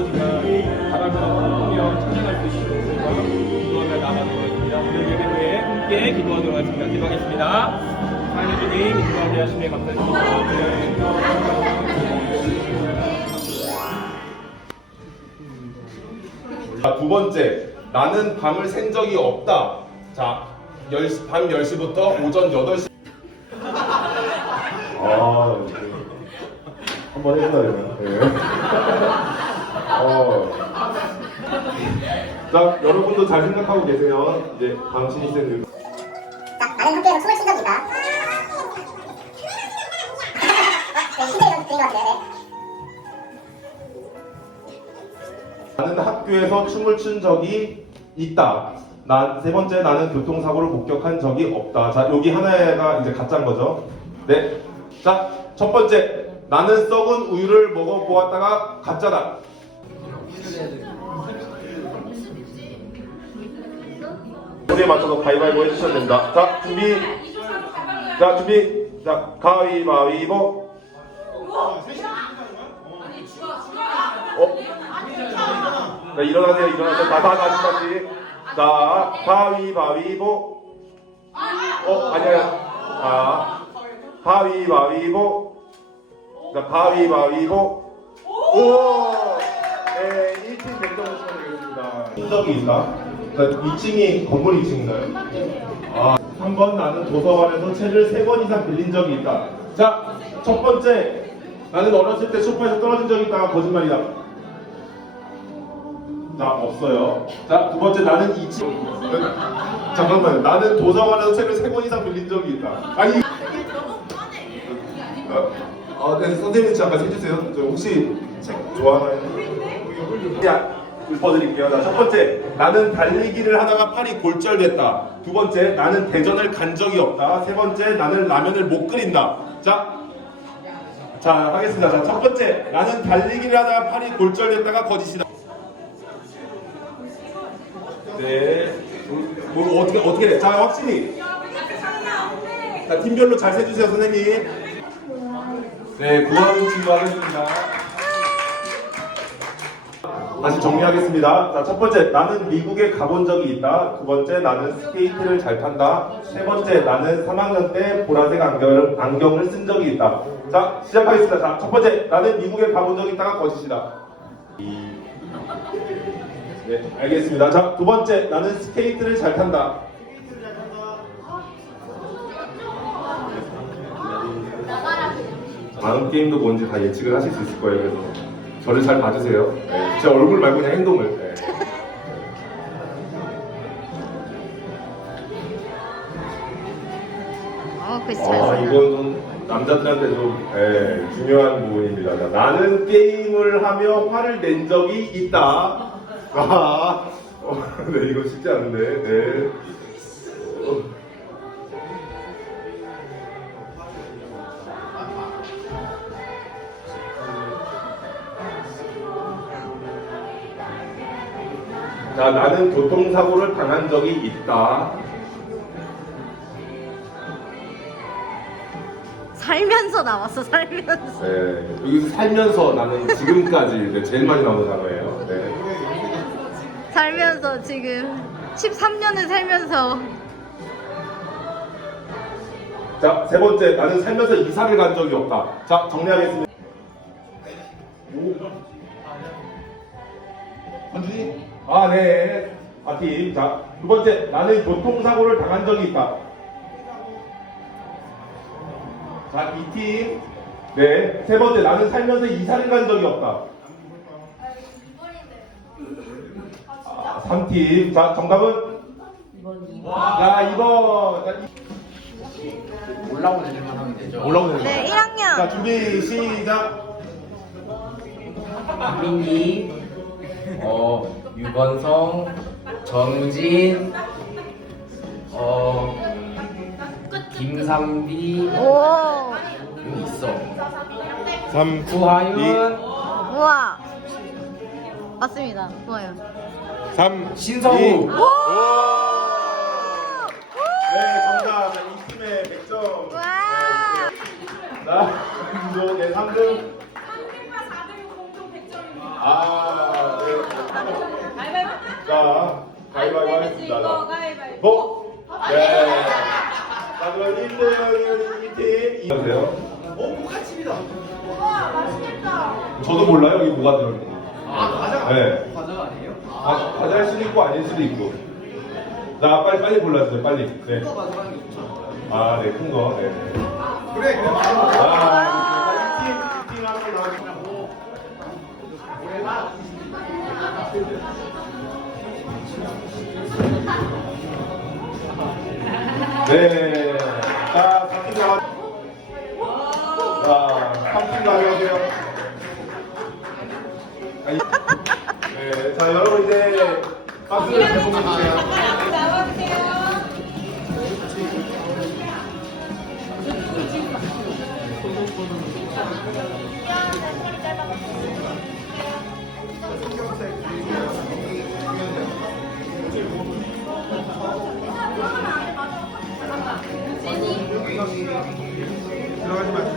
여러분들이 바람처럼 풍면 찬양할 수 있도록 기도하며 나가도록 하겠습니다. 오늘 예배후에 함께 기도하도록 하겠습니다. 기도하겠습니다. 하나님 주님 기도하게 하심에 감사드립니다. 자, 두 번째, 나는 밤을 샌 적이 없다. 자, 10시, 밤 10시부터 오전 8시. 아, 네. 한번 해줘야 되나? 네. 어. 자, 여러분도 잘 생각하고 계세요. 이제 당신이 쓴 음. 자, 나는 학교에서 춤을 춘 적이 있다. 네, 힌트 이런 것 같아요. 네. 나는 학교에서 춤을 춘 적이 있다. 난, 세 번째, 나는 교통사고를 목격한 적이 없다. 자, 여기 하나가 이제 가짜인 거죠. 네. 자, 첫 번째, 나는 썩은 우유를 먹어보았다가 가짜다. 문제에 맞춰서 가위바위보 해주셔야 됩니다. 자, 준비. 자, 준비. 자, 가위바위보. 어? 자, 일어나세요, 일어나세요. 다, 다, 다시, 다시. 자, 가위바위보. 어, 아니야. 자, 가위바위보. 자, 가위바위보. 오! 네, 1층 100점 축하드리겠습니다. 흔적이 있다. 자, 2층이 건물 2층인가요? 아, 3번 나는 도서관에서 책을 3번 이상 빌린 적이 있다. 자, 첫 번째. 나는 어렸을 때 소파에서 떨어진 적이 있다가 거짓말이다. 자, 없어요. 자, 두 번째, 나는 이 책. 잠깐만요. 나는 도서관에서 책을 세권 이상 빌린 적이 있다. 아니. 어, 어, 네, 선생님 잠깐 해주세요. 저 혹시 책 좋아하나요? 자, 읊어드릴게요. 자, 첫 번째, 나는 달리기를 하다가 팔이 골절됐다. 두 번째, 나는 대전을 간 적이 없다. 세 번째, 나는 라면을 못 끓인다. 자, 자, 하겠습니다. 자, 첫 번째, 나는 달리기를 하다가 팔이 골절됐다가 거짓이다. 네. 뭐 어떻게 어떻게 돼? 자, 확실히. 자, 팀별로 잘 세주세요, 선생님. 네, 구하는 친구 하겠습니다. 다시 정리하겠습니다. 자, 첫 번째, 나는 미국에 가본 적이 있다. 두 번째, 나는 스케이트를 잘 탄다. 세 번째, 나는 3학년 때 보라색 안경을, 안경을 쓴 적이 있다. 자, 시작하겠습니다. 자, 첫 번째, 나는 미국에 가본 적이 있다가 거짓이다. 네, 알겠습니다. 자, 두 번째, 나는 스케이트를 잘 탄다. 다음 게임도 뭔지 다 예측을 하실 수 있을 거예요. 그래서 저를 잘 봐주세요. 네, 제 얼굴 말고 그냥 행동을. 네. 어, 아, 잘 쓴다. 이거는 남자들한테 좀 예, 중요한 부분입니다. 자, 나는 게임을 하며 화를 낸 적이 있다. 아, 어, 네, 이거 쉽지 않은데. 네. 자, 나는 교통사고를 당한 적이 있다. 살면서 나왔어, 살면서. 네, 여기서 살면서 나는 지금까지 네, 제일 많이 나오는 단어예요. 네. 살면서 지금 13년을 살면서 자, 세 번째, 나는 살면서 이사를 간 적이 없다. 자, 정리하겠습니다. 아, 네. 아, 팀. 자, 두 번째, 나는 교통사고를 당한 적이 있다. 자, 이 팀. 네. 세 번째, 나는 살면서 이사를 간 적이 없다. 아, 3팀. 자, 정답은? 2번. 자, 2번. 자, 올라온 애들만 하면 되죠. 올라오는 거. 네, 자, 1학년. 준비 시작. 민기, 어, 유건성, 정우진, 어, 김상비, 오. 여기 있어. 3, 구하윤, 우와. 맞습니다. 좋아요. 3, 신성우. 오! 네, 정답. 자, 이 팀의 100점. 와. 자, 조 네, 3등. 아, 네. 자, 가위바위보 하겠습니다. 자, 보! 네. 자, 그럼 1등 2팀 이어주세요. 오, 모카칩이다. 우와, 맛있겠다. 저도 몰라요, 이게 뭐가 들어있는지. 아, 과자? 네. 과자가 아니에요? 아, 과자일 수도 있고 아닐 수도 있고. 자, 빨리 빨리 골라주세요, 빨리. 네. 아, 네, 큰 거. 네. 그래, 그래. 아, 네. 자, 4팀 나와. 자, 3팀 나와주세요. 아니, 네, 자, 여러분 이제 박수를 대보내주세요. flor